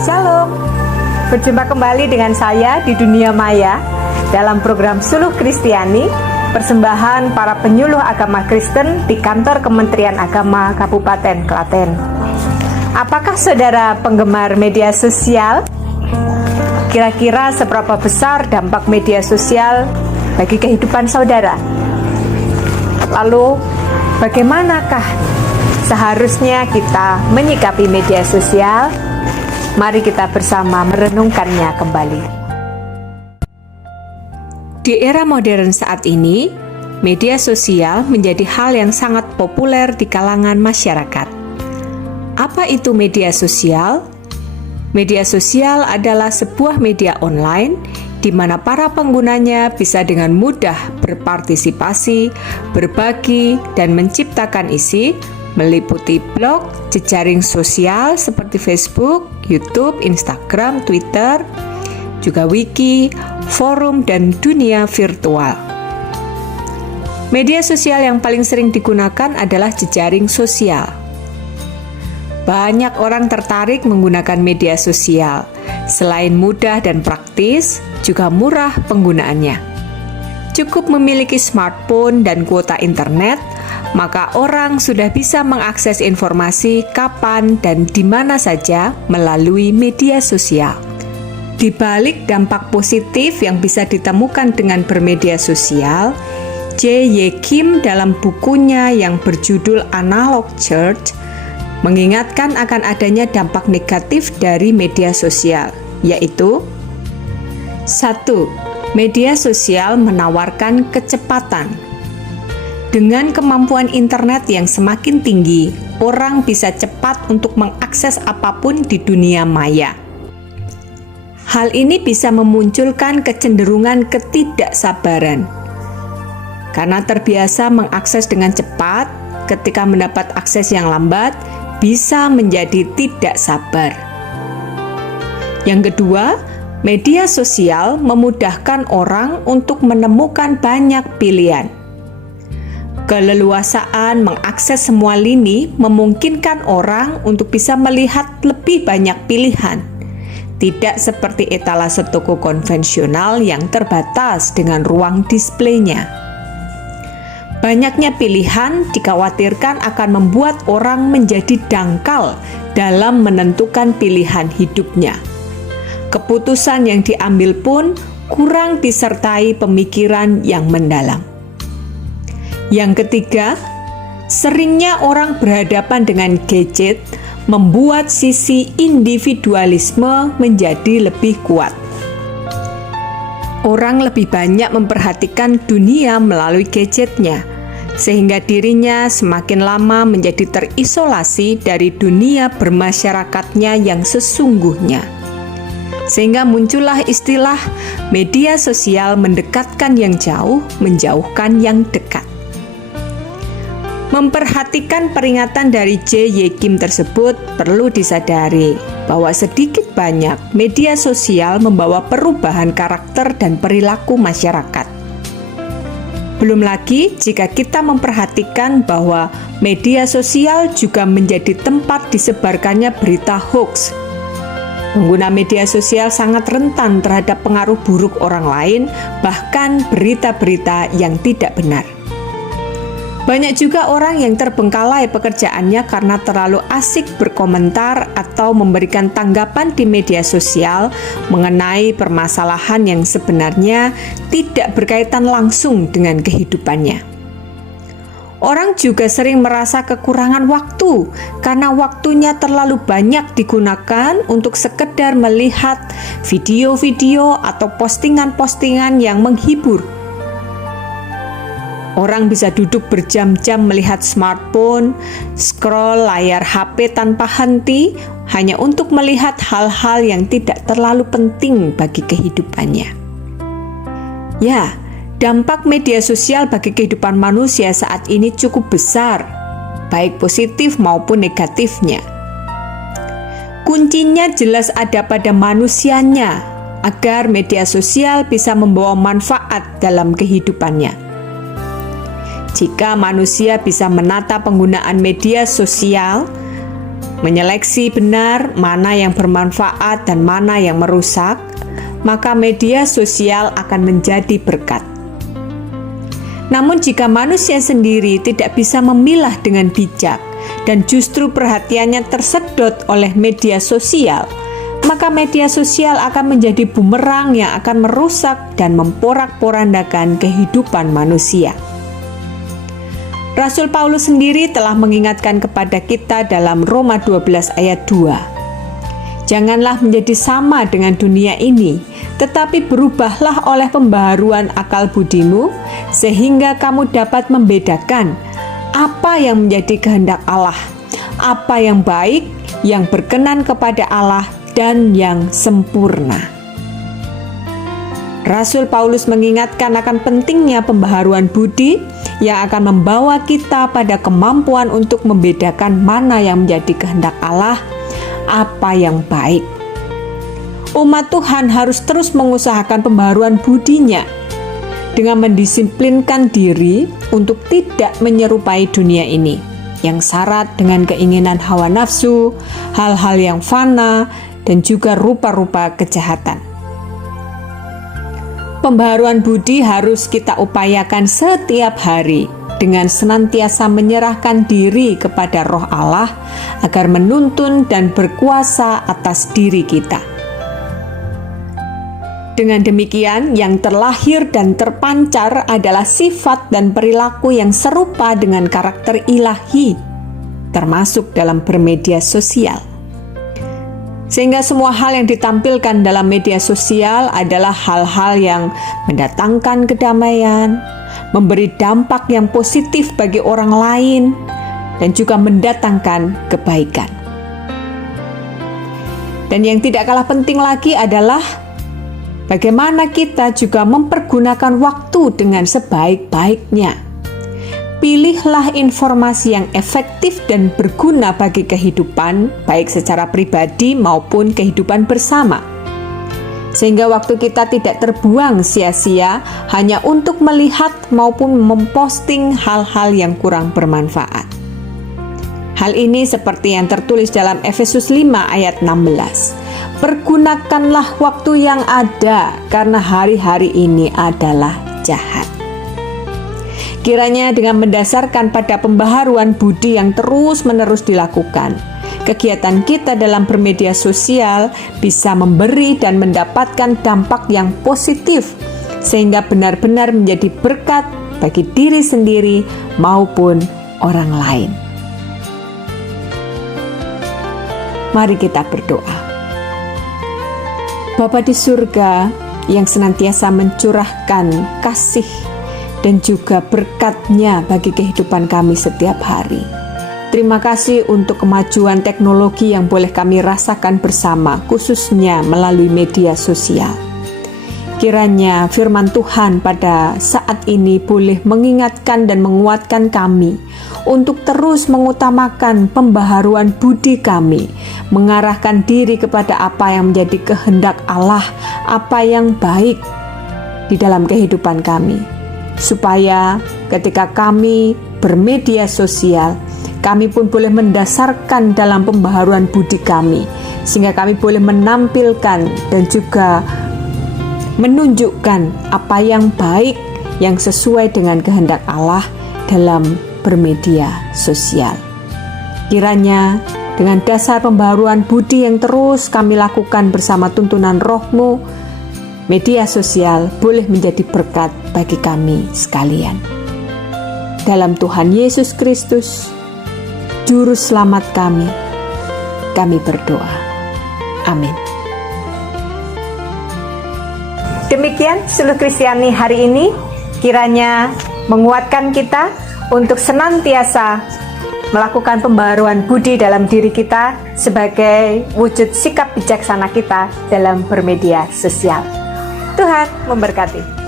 Shalom, berjumpa kembali dengan saya di Dunia Maya dalam program Suluh Kristiani, persembahan para penyuluh agama Kristen di kantor Kementerian Agama Kabupaten Klaten. Apakah saudara penggemar media sosial? Kira-kira seberapa besar dampak media sosial bagi kehidupan saudara? Lalu, bagaimanakah seharusnya kita menyikapi media sosial? Mari kita bersama merenungkannya kembali. Di era modern saat ini, media sosial menjadi hal yang sangat populer di kalangan masyarakat. Apa itu media sosial? Media sosial adalah sebuah media online di mana para penggunanya bisa dengan mudah berpartisipasi, berbagi, dan menciptakan isi, meliputi blog, jejaring sosial seperti Facebook, YouTube, Instagram, Twitter, juga wiki, forum, dan dunia virtual. Media sosial yang paling sering digunakan adalah jejaring sosial. Banyak orang tertarik menggunakan media sosial. Selain mudah dan praktis, juga murah penggunaannya. Cukup memiliki smartphone dan kuota internet, maka orang sudah bisa mengakses informasi kapan dan di mana saja melalui media sosial. Di balik dampak positif yang bisa ditemukan dengan bermedia sosial, J.Y. Kim dalam bukunya yang berjudul Analog Church mengingatkan akan adanya dampak negatif dari media sosial, yaitu 1. Media sosial menawarkan kecepatan. Dengan kemampuan internet yang semakin tinggi, orang bisa cepat untuk mengakses apapun di dunia maya. Hal ini bisa memunculkan kecenderungan ketidaksabaran. Karena terbiasa mengakses dengan cepat, ketika mendapat akses yang lambat, bisa menjadi tidak sabar. Yang kedua, media sosial memudahkan orang untuk menemukan banyak pilihan. Keleluasaan mengakses semua lini memungkinkan orang untuk bisa melihat lebih banyak pilihan, tidak seperti etalase toko konvensional yang terbatas dengan ruang displaynya. Banyaknya pilihan dikhawatirkan akan membuat orang menjadi dangkal dalam menentukan pilihan hidupnya. Keputusan yang diambil pun kurang disertai pemikiran yang mendalam. Yang ketiga, seringnya orang berhadapan dengan gadget membuat sisi individualisme menjadi lebih kuat. Orang lebih banyak memperhatikan dunia melalui gadgetnya, sehingga dirinya semakin lama menjadi terisolasi dari dunia bermasyarakatnya yang sesungguhnya. Sehingga muncullah istilah media sosial mendekatkan yang jauh, menjauhkan yang dekat. Memperhatikan peringatan dari J.Y. Kim tersebut perlu disadari bahwa sedikit banyak media sosial membawa perubahan karakter dan perilaku masyarakat. Belum lagi jika kita memperhatikan bahwa media sosial juga menjadi tempat disebarkannya berita hoax. Pengguna media sosial sangat rentan terhadap pengaruh buruk orang lain, bahkan berita-berita yang tidak benar. Banyak juga orang yang terbengkalai pekerjaannya karena terlalu asik berkomentar atau memberikan tanggapan di media sosial mengenai permasalahan yang sebenarnya tidak berkaitan langsung dengan kehidupannya. Orang juga sering merasa kekurangan waktu karena waktunya terlalu banyak digunakan untuk sekedar melihat video-video atau postingan-postingan yang menghibur. Orang bisa duduk berjam-jam melihat smartphone, scroll layar HP tanpa henti, hanya untuk melihat hal-hal yang tidak terlalu penting bagi kehidupannya. Ya, dampak media sosial bagi kehidupan manusia saat ini cukup besar, baik positif maupun negatifnya. Kuncinya jelas ada pada manusianya, agar media sosial bisa membawa manfaat dalam kehidupannya. Jika manusia bisa menata penggunaan media sosial, menyeleksi benar mana yang bermanfaat dan mana yang merusak, maka media sosial akan menjadi berkat. Namun jika manusia sendiri tidak bisa memilah dengan bijak dan justru perhatiannya tersedot oleh media sosial, maka media sosial akan menjadi bumerang yang akan merusak dan memporak-porandakan kehidupan manusia. Rasul Paulus sendiri telah mengingatkan kepada kita dalam Roma 12 ayat 2. Janganlah menjadi sama dengan dunia ini, tetapi berubahlah oleh pembaharuan akal budimu, sehingga kamu dapat membedakan apa yang menjadi kehendak Allah, apa yang baik, yang berkenan kepada Allah, dan yang sempurna. Rasul Paulus mengingatkan akan pentingnya pembaharuan budi yang akan membawa kita pada kemampuan untuk membedakan mana yang menjadi kehendak Allah, apa yang baik. Umat Tuhan harus terus mengusahakan pembaharuan budinya dengan mendisiplinkan diri untuk tidak menyerupai dunia ini yang syarat dengan keinginan hawa nafsu, hal-hal yang fana, dan juga rupa-rupa kejahatan. Pembaharuan budi harus kita upayakan setiap hari dengan senantiasa menyerahkan diri kepada Roh Allah agar menuntun dan berkuasa atas diri kita. Dengan demikian, yang terlahir dan terpancar adalah sifat dan perilaku yang serupa dengan karakter ilahi, termasuk dalam bermedia sosial. Sehingga semua hal yang ditampilkan dalam media sosial adalah hal-hal yang mendatangkan kedamaian, memberi dampak yang positif bagi orang lain, dan juga mendatangkan kebaikan. Dan yang tidak kalah penting lagi adalah bagaimana kita juga mempergunakan waktu dengan sebaik-baiknya. Pilihlah informasi yang efektif dan berguna bagi kehidupan, baik secara pribadi maupun kehidupan bersama. Sehingga waktu kita tidak terbuang sia-sia hanya untuk melihat maupun memposting hal-hal yang kurang bermanfaat. Hal ini seperti yang tertulis dalam Efesus 5 ayat 16. Pergunakanlah waktu yang ada, karena hari-hari ini adalah jahat. Kiranya dengan mendasarkan pada pembaharuan budi yang terus-menerus dilakukan, kegiatan kita dalam bermedia sosial bisa memberi dan mendapatkan dampak yang positif, sehingga benar-benar menjadi berkat bagi diri sendiri maupun orang lain. Mari kita berdoa. Bapa di surga yang senantiasa mencurahkan kasih dan juga berkat-Nya bagi kehidupan kami setiap hari. Terima kasih untuk kemajuan teknologi yang boleh kami rasakan bersama, khususnya melalui media sosial. Kiranya firman Tuhan pada saat ini boleh mengingatkan dan menguatkan kami untuk terus mengutamakan pembaharuan budi kami, mengarahkan diri kepada apa yang menjadi kehendak Allah, apa yang baik di dalam kehidupan kami. Supaya ketika kami bermedia sosial, kami pun boleh mendasarkan dalam pembaharuan budi kami, sehingga kami boleh menampilkan dan juga menunjukkan apa yang baik yang sesuai dengan kehendak Allah dalam bermedia sosial. Kiranya dengan dasar pembaharuan budi yang terus kami lakukan bersama tuntunan Roh-Mu, media sosial boleh menjadi berkat bagi kami sekalian. Dalam Tuhan Yesus Kristus, Juru Selamat kami berdoa. Amin. Demikian Suluh Kristiani hari ini, kiranya menguatkan kita untuk senantiasa melakukan pembaharuan budi dalam diri kita sebagai wujud sikap bijaksana kita dalam bermedia sosial. Tuhan memberkati.